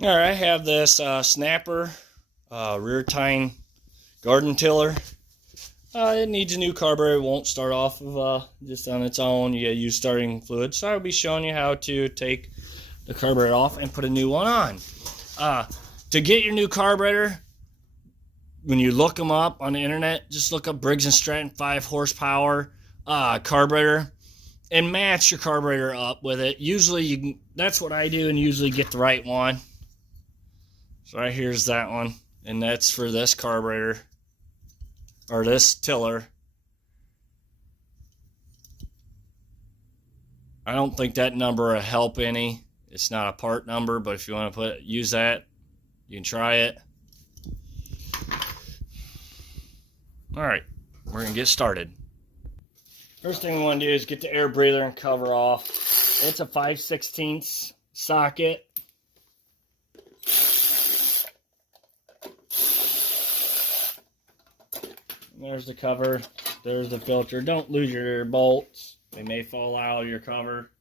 All right, I have this snapper rear tine garden tiller. It needs a new carburetor. It won't start off of just on its own. You gotta use starting fluid. So I'll be showing you how to take the carburetor off and put a new one on. To get your new carburetor, when you look them up on the internet, just look up Briggs Stratton 5 horsepower carburetor and match your carburetor up with it. Usually you can, that's what I do, and usually get the right one. So right here's that one, and that's for this carburetor or this tiller. I don't think that number will help any. It's not a part number, but if you want to use that, you can try it. All right, we're gonna get started. First thing we want to do is get the air breather and cover off. It's a 5/16 socket. There's the cover. There's the filter. Don't lose your bolts. They may fall out of your cover.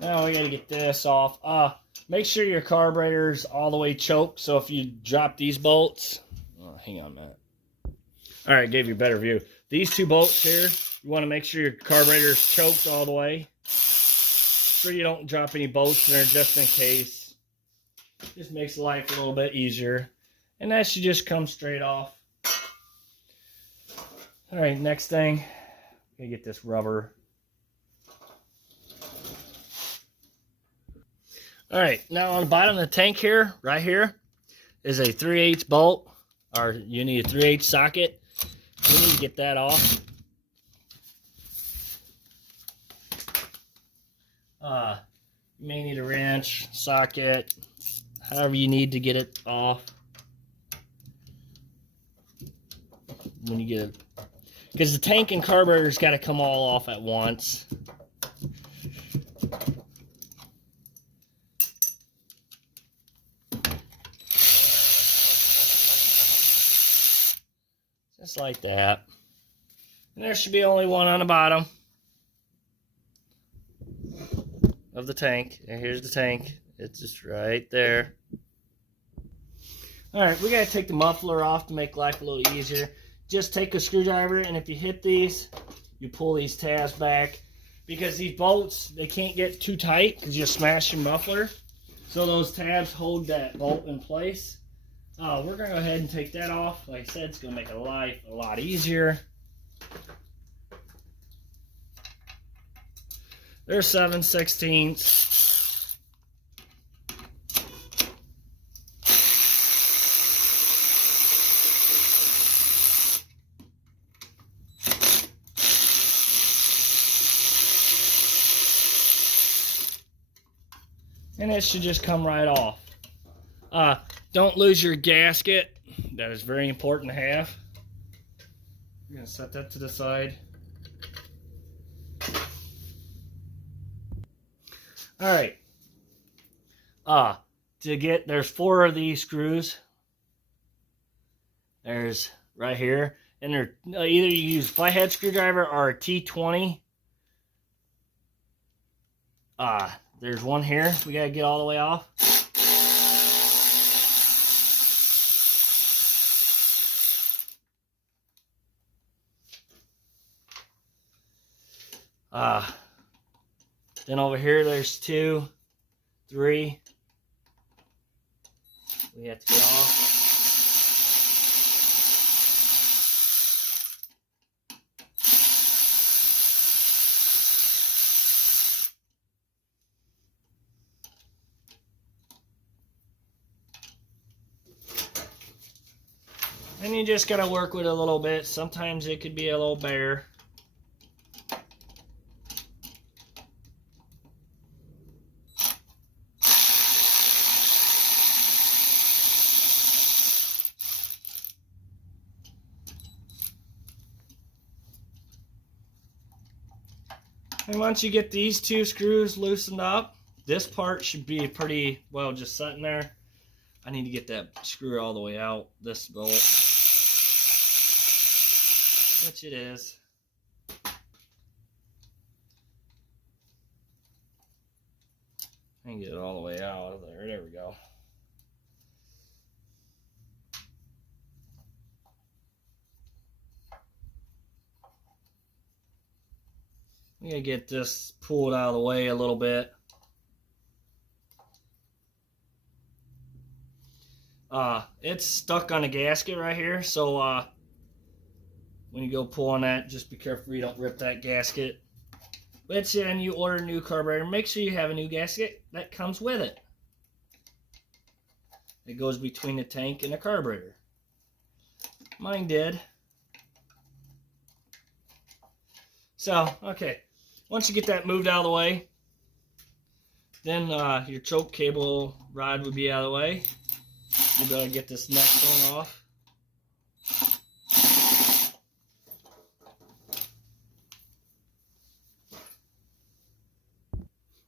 Now we gotta get this off. Make sure your carburetor's all the way choked. So if you drop these bolts, hang on a minute. All right, gave you a better view. These two bolts here, you want to make sure your carburetor's choked all the way. So you don't drop any bolts in there just in case. Just makes life a little bit easier. And that should just come straight off. All right, next thing, I'm gonna get this rubber. All right, now on the bottom of the tank here, right here, is a 3/8 bolt, or you need a 3/8 socket. You need to get that off. You may need a wrench, socket, however you need to get it off. When you get it, because the tank and carburetor's got to come all off at once. Just like that. And there should be only one on the bottom of the tank. And here's the tank. It's just right there. All right, we got to take the muffler off to make life a little easier. Just take a screwdriver, and if you hit these, you pull these tabs back. Because these bolts, they can't get too tight because you smash your muffler. So those tabs hold that bolt in place. We're going to go ahead and take that off. Like I said, it's going to make life a lot easier. They're 7/16. And it should just come right off. Don't lose your gasket. That is very important to have. I'm going to set that to the side. All right. There's 4 of these screws. There's right here. And they're either you use a flathead screwdriver or a T20. There's one here. We got to get all the way off. Then over here, there's 2, 3. We have to get off. And you just gotta work with it a little bit. Sometimes it could be a little bare. And once you get these 2 screws loosened up, this part should be pretty well just sitting there. I need to get that screw all the way out, this bolt, which it is. And get it all the way out of there. There we go. I'm gonna get this pulled out of the way a little bit. It's stuck on the gasket right here, so when you go pull on that, just be careful you don't rip that gasket. But when you order a new carburetor, make sure you have a new gasket that comes with it. It goes between the tank and the carburetor. Mine did. So, okay. Once you get that moved out of the way, then your choke cable rod would be out of the way. You better get this next one off.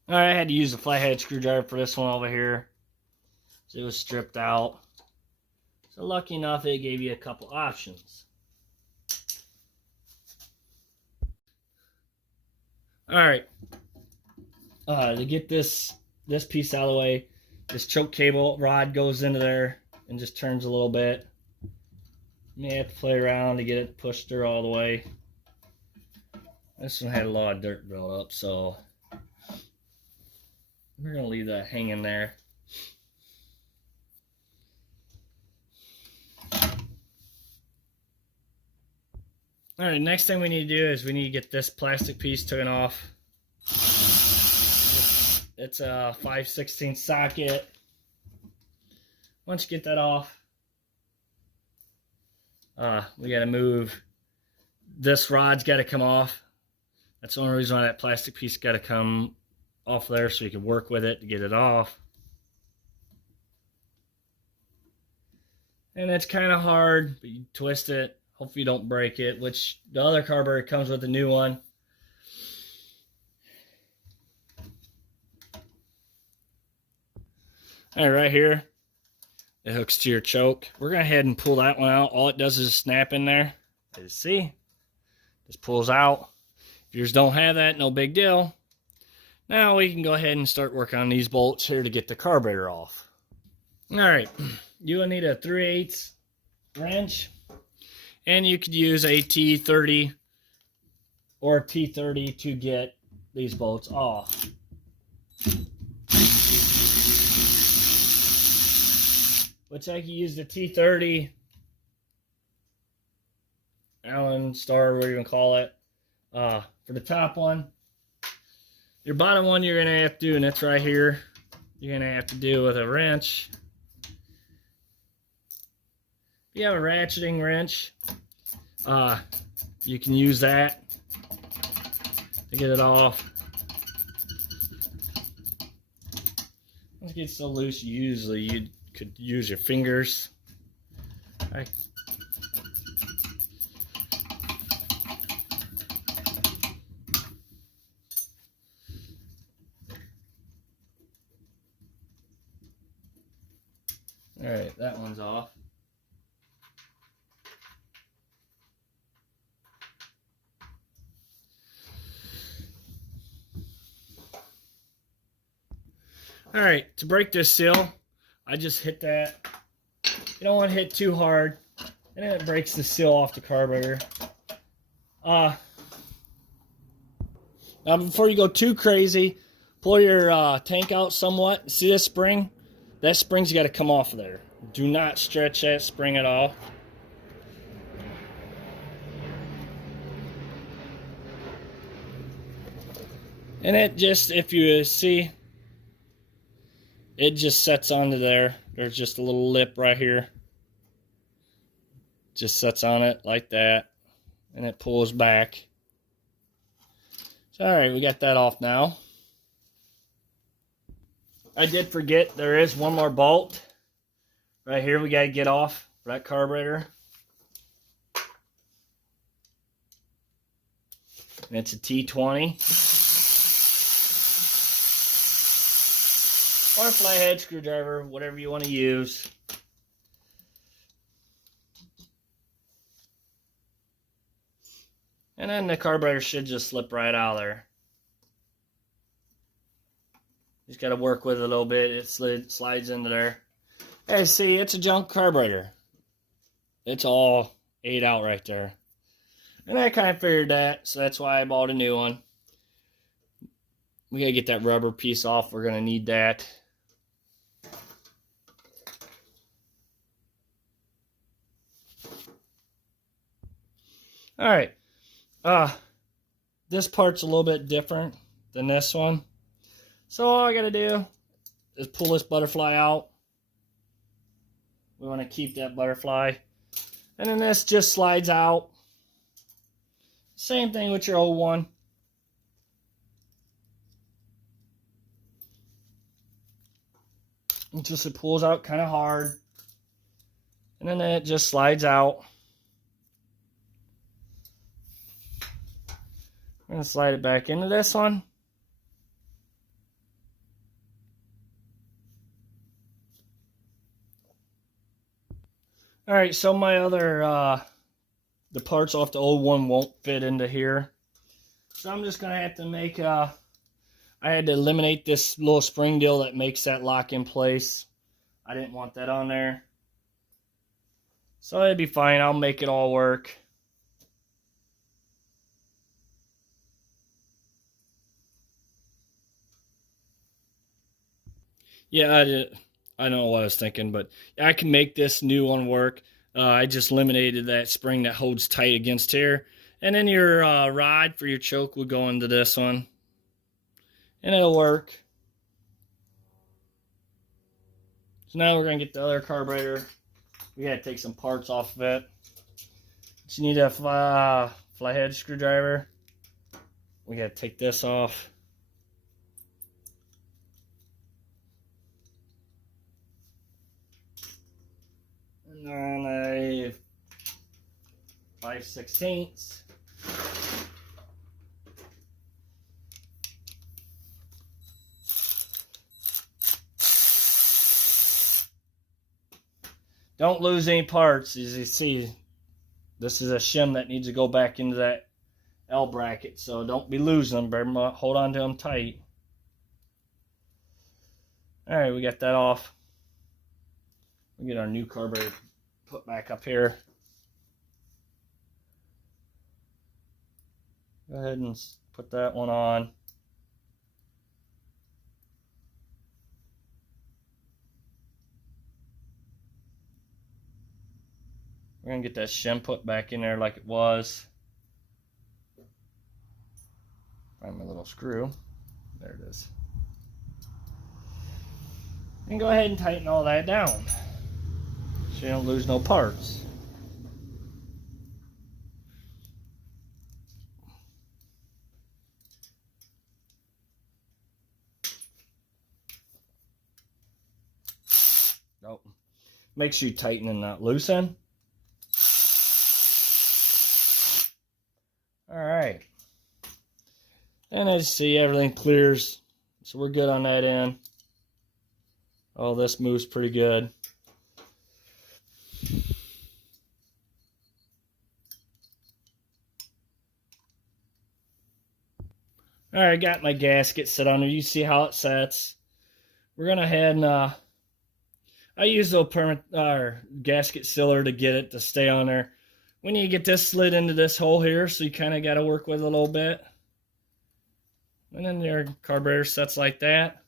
Alright, I had to use a flathead screwdriver for this one over here. So it was stripped out. So lucky enough, it gave you a couple options. Alright. To get this piece out of the way, this choke cable rod goes into there and just turns a little bit. You may have to play around to get it pushed through all the way. This one had a lot of dirt built up, so we're going to leave that hanging there. Alright, next thing we need to do is we need to get this plastic piece taken off. It's a 5/16 socket. Once you get that off, we got to move. This rod's got to come off. That's the only reason why that plastic piece got to come off there, so you can work with it to get it off. And it's kind of hard, but you twist it. Hopefully you don't break it, which the other carburetor comes with a new one. Alright, right here, it hooks to your choke. We're going to go ahead and pull that one out. All it does is snap in there. As you see, just pulls out. If yours don't have that, no big deal. Now we can go ahead and start working on these bolts here to get the carburetor off. Alright, you will need a 3/8 wrench. And you could use a T30 or a T30 to get these bolts off. Which I could use the T30, Allen star, whatever you can call it, for the top one. Your bottom one you're going to have to do, and that's right here, you're going to have to do with a wrench. If you have a ratcheting wrench, you can use that to get it off. Once it gets so loose, usually you could use your fingers. Alright, that one's off. Alright, to break this seal, I just hit that. You don't want to hit too hard, and then it breaks the seal off the carburetor. Now before you go too crazy, pull your tank out somewhat. See this spring? That spring's got to come off of there. Do not stretch that spring at all. And it just, if you see, it just sets onto there. There's just a little lip right here. Just sets on it like that. And it pulls back. So, alright, we got that off now. I did forget there is one more bolt. Right here we got to get off for that carburetor. And it's a T20. Or a flathead screwdriver, whatever you want to use. And then the carburetor should just slip right out of there. Just got to work with it a little bit. It slides into there. Hey, see, it's a junk carburetor. It's all ate out right there. And I kind of figured that, so that's why I bought a new one. We got to get that rubber piece off. We're going to need that. Alright. This part's a little bit different than this one. So all I got to do is pull this butterfly out. We want to keep that butterfly. And then this just slides out. Same thing with your old one. It pulls out kind of hard. And then it just slides out. I'm going to slide it back into this one. Alright, so my other, the parts off the old one won't fit into here. So I'm just going to have to make, I had to eliminate this little spring deal that makes that lock in place. I didn't want that on there. So it'd be fine, I'll make it all work. Yeah, I don't know what I was thinking, but I can make this new one work. I just eliminated that spring that holds tight against here. And then your rod for your choke will go into this one. And it'll work. So now we're going to get the other carburetor. We got to take some parts off of it. But you need a flathead screwdriver. We got to take this off. And then a 5/16. Don't lose any parts. As you see, this is a shim that needs to go back into that L bracket, so don't be losing them. Hold on to them tight. Alright, we got that off. We get our new carburetor put back up here. Go ahead and put that one on. We're going to get that shim put back in there like it was. Find my little screw. There it is. And go ahead and tighten all that down so you don't lose no parts. Nope. Make sure you tighten and not loosen. Alright. And as you see, everything clears. So we're good on that end. Oh, this moves pretty good. Alright, I got my gasket set on there. You see how it sets. We're going to head and I use the gasket sealer to get it to stay on there. We need to get this slid into this hole here, so you kind of got to work with it a little bit. And then your carburetor sets like that.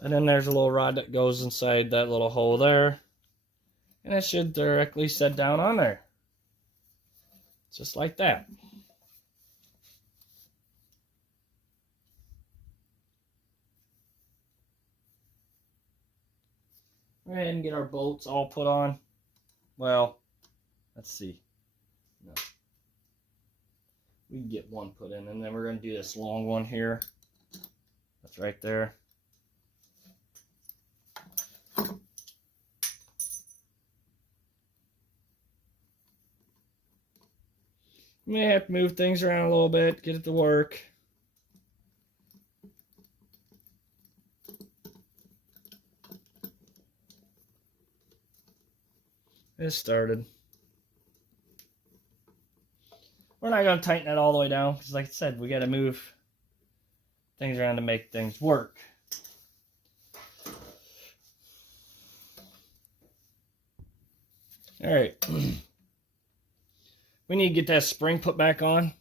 And then there's a little rod that goes inside that little hole there. And it should directly set down on there. Just like that. Go ahead and get our bolts all put on. Well, let's see. No. We can get one put in, and then we're going to do this long one here. That's right there. You may have to move things around a little bit, get it to work. It started. We're not going to tighten it all the way down because, like I said, we got to move things around to make things work. All right. We need to get that spring put back on.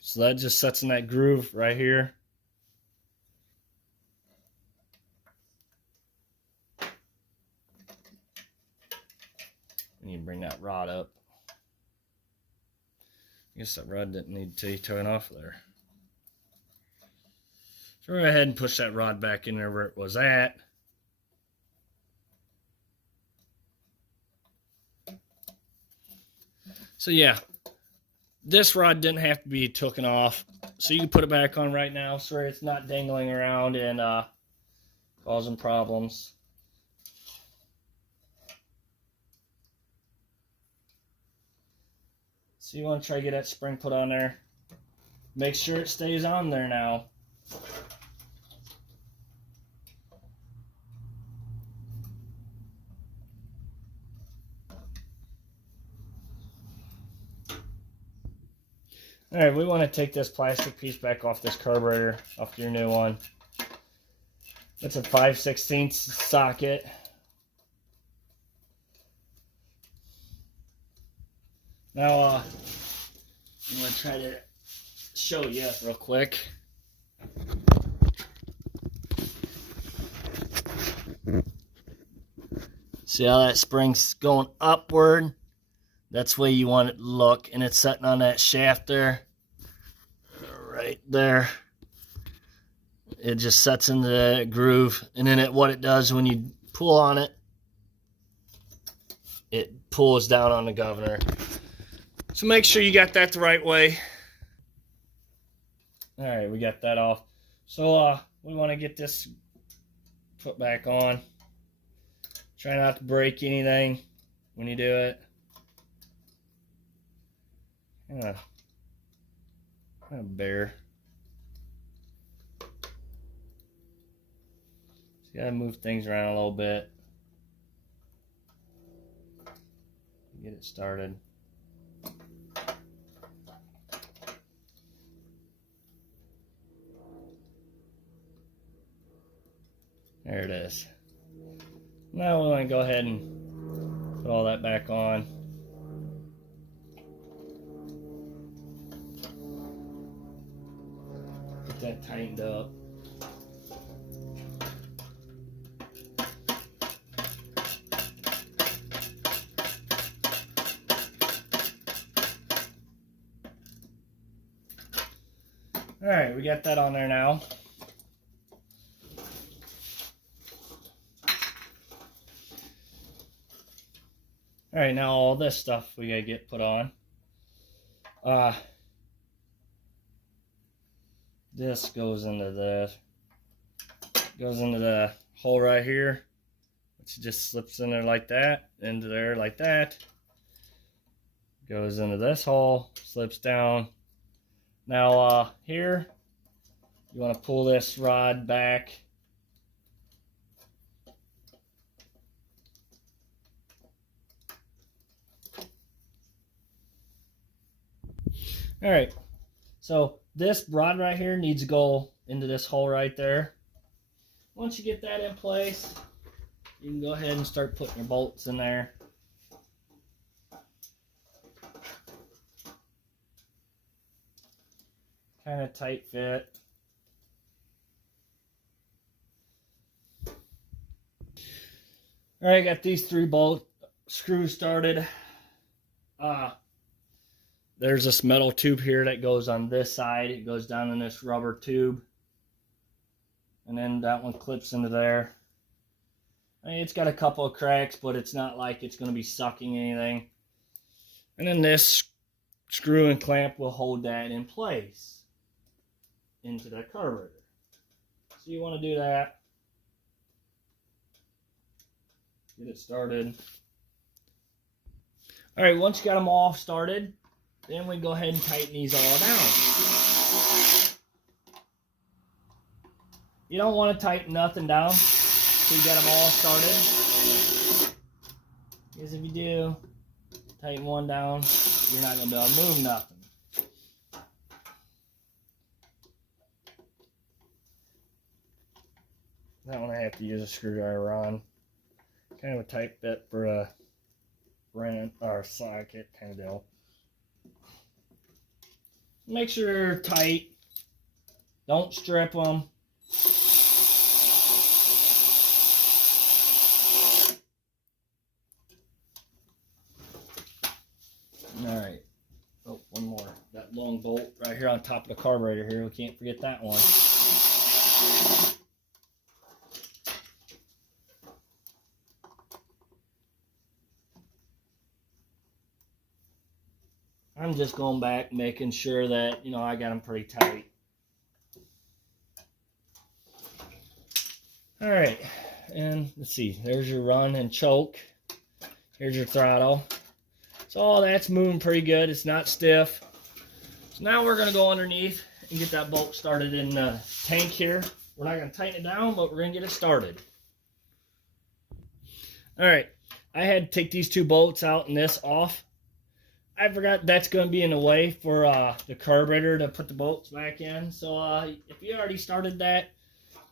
So that just sets in that groove right here. We need to bring that rod up. I guess that rod didn't need to be taken off there. So we're going to go ahead and push that rod back in there where it was at. So yeah, this rod didn't have to be taken off. So you can put it back on right now so it's not dangling around and causing problems. So you want to try to get that spring put on there. Make sure it stays on there now. Alright, we want to take this plastic piece back off this carburetor, off your new one. It's a 5/16 socket. Now, I'm going to try to show you real quick. See how that spring's going upward? That's the way you want it to look. And it's sitting on that shaft there. Right there. It just sets into the groove. And then what it does when you pull on it, it pulls down on the governor. So make sure you got that the right way. Alright, we got that off. So we want to get this put back on. Try not to break anything when you do it. Kind of bare. So you gotta move things around a little bit. Get it started. There it is. Now we want to go ahead and put all that back on. Get that tightened up. Alright, we got that on there now. Alright, now all this stuff we gotta get put on. This goes into the hole right here, which just slips in there like that, into there like that. Goes into this hole, slips down. Now here, you want to pull this rod back. Alright, so this rod right here needs to go into this hole right there. Once you get that in place, you can go ahead and start putting your bolts in there. Kind of tight fit. Alright, got these 3 bolt screws started. There's this metal tube here that goes on this side. It goes down in this rubber tube. And then that one clips into there. I mean, it's got a couple of cracks, but it's not like it's going to be sucking anything. And then this screw and clamp will hold that in place into the carburetor. So you want to do that. Get it started. Alright, once you got them all started, then we go ahead and tighten these all down. You don't want to tighten nothing down until you get them all started. Because if you do, tighten one down, you're not going to be able to move nothing. That one I have to use a screwdriver on. Kind of a tight bit for a wrench or socket kind of deal. Make sure they're tight. Don't strip them. All right. Oh, one more. That long bolt right here on top of the carburetor here. We can't forget that one. I'm just going back, making sure that, you know, I got them pretty tight. All right, and let's see, there's your run and choke. Here's your throttle. So all that's moving pretty good. It's not stiff. So now we're going to go underneath and get that bolt started in the tank here. We're not going to tighten it down, but we're going to get it started. All right, I had to take these two bolts out and this off. I forgot that's going to be in the way for the carburetor to put the bolts back in. So if you already started that,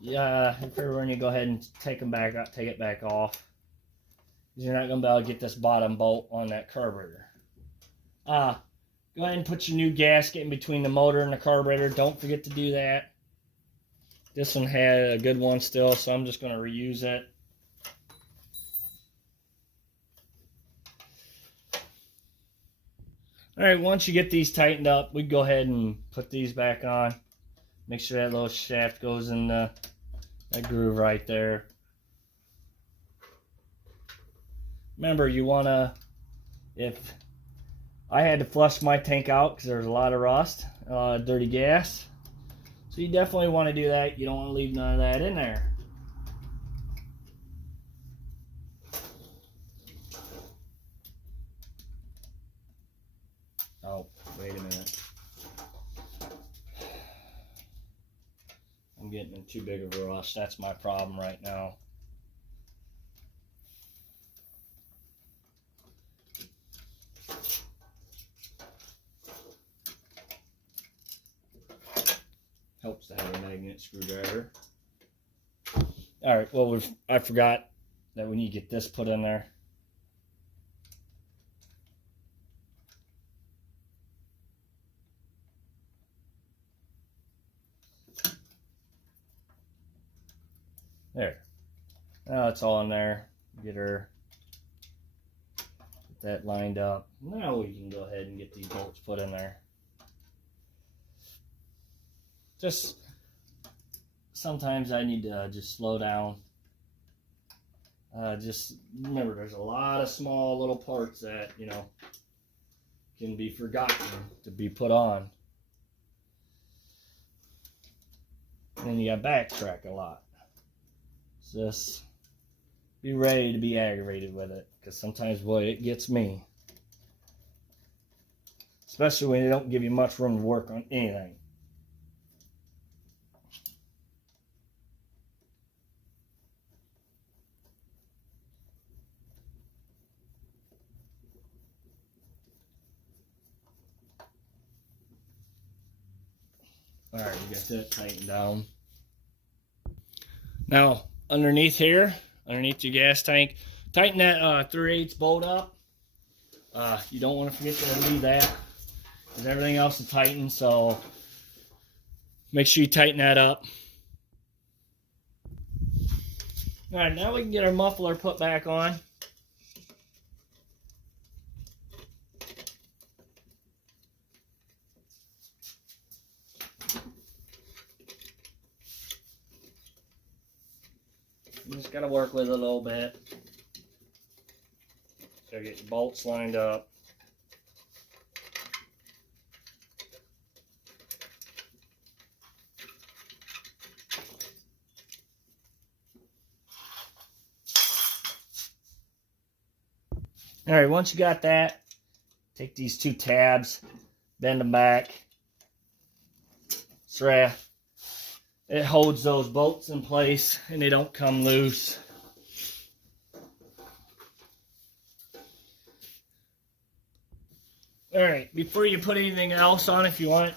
yeah, if you're going to go ahead and take them back out, take it back off. You're not going to be able to get this bottom bolt on that carburetor. Go ahead and put your new gasket in between the motor and the carburetor. Don't forget to do that. This one had a good one still, so I'm just going to reuse it. Alright, once you get these tightened up, we go ahead and put these back on. Make sure that little shaft goes in that groove right there. Remember, you want to, if I had to flush my tank out because there's a lot of rust, dirty gas. So you definitely want to do that. You don't want to leave none of that in there. Oh, wait a minute. I'm getting in too big of a rust. That's my problem right now. Helps to have a magnet screwdriver. All right, well, I forgot that we need to get this put in there. There. Now it's all in there. Get that lined up. Now we can go ahead and get these bolts put in there. Just sometimes I need to just slow down. Just remember, there's a lot of small little parts that, you know, can be forgotten to be put on. And then you got to backtrack a lot. Just be ready to be aggravated with it, because sometimes, boy, it gets me. Especially when they don't give you much room to work on anything. Alright, you got that tightened down. Now, underneath here, underneath your gas tank, tighten that 3/8 bolt up. You don't want to forget to leave that, because everything else is tightened, so make sure you tighten that up. Alright, now we can get our muffler put back on. You just got to work with it a little bit. So get your bolts lined up. Alright, once you got that, take these two tabs, bend them back. So it holds those bolts in place and they don't come loose. Alright, before you put anything else on, if you want,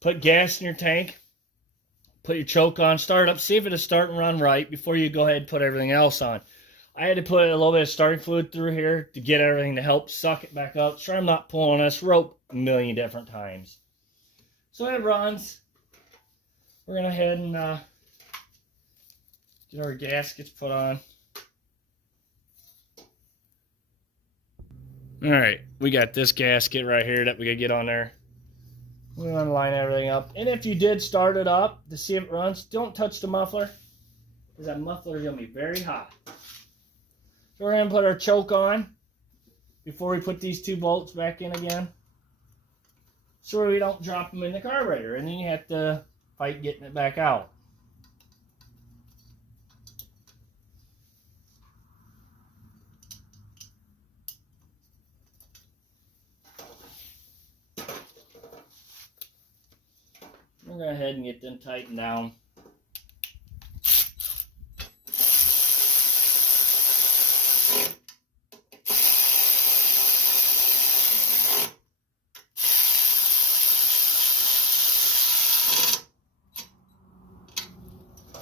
put gas in your tank, put your choke on, start up, see if it'll start and run right before you go ahead and put everything else on. I had to put a little bit of starting fluid through here to get everything to help suck it back up. So I'm not pulling this rope a million different times. So it runs. We're going to head and get our gaskets put on. Alright, we got this gasket right here that we got to get on there. We're going to line everything up. And if you did start it up to see if it runs, don't touch the muffler, because that muffler is going to be very hot. So we're going to put our choke on before we put these 2 bolts back in again, so we don't drop them in the carburetor, and then you have to fight getting it back out. We're going to go ahead and get them tightened down.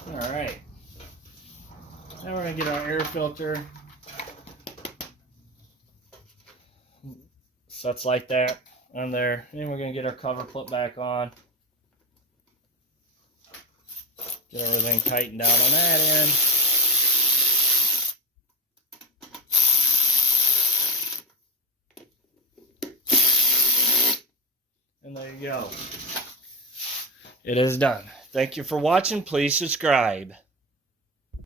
Alright, now we're going to get our air filter. Sets like that on there. And then we're going to get our cover put back on. Get everything tightened down on that end. And there you go. It is done. Thank you for watching. Please subscribe.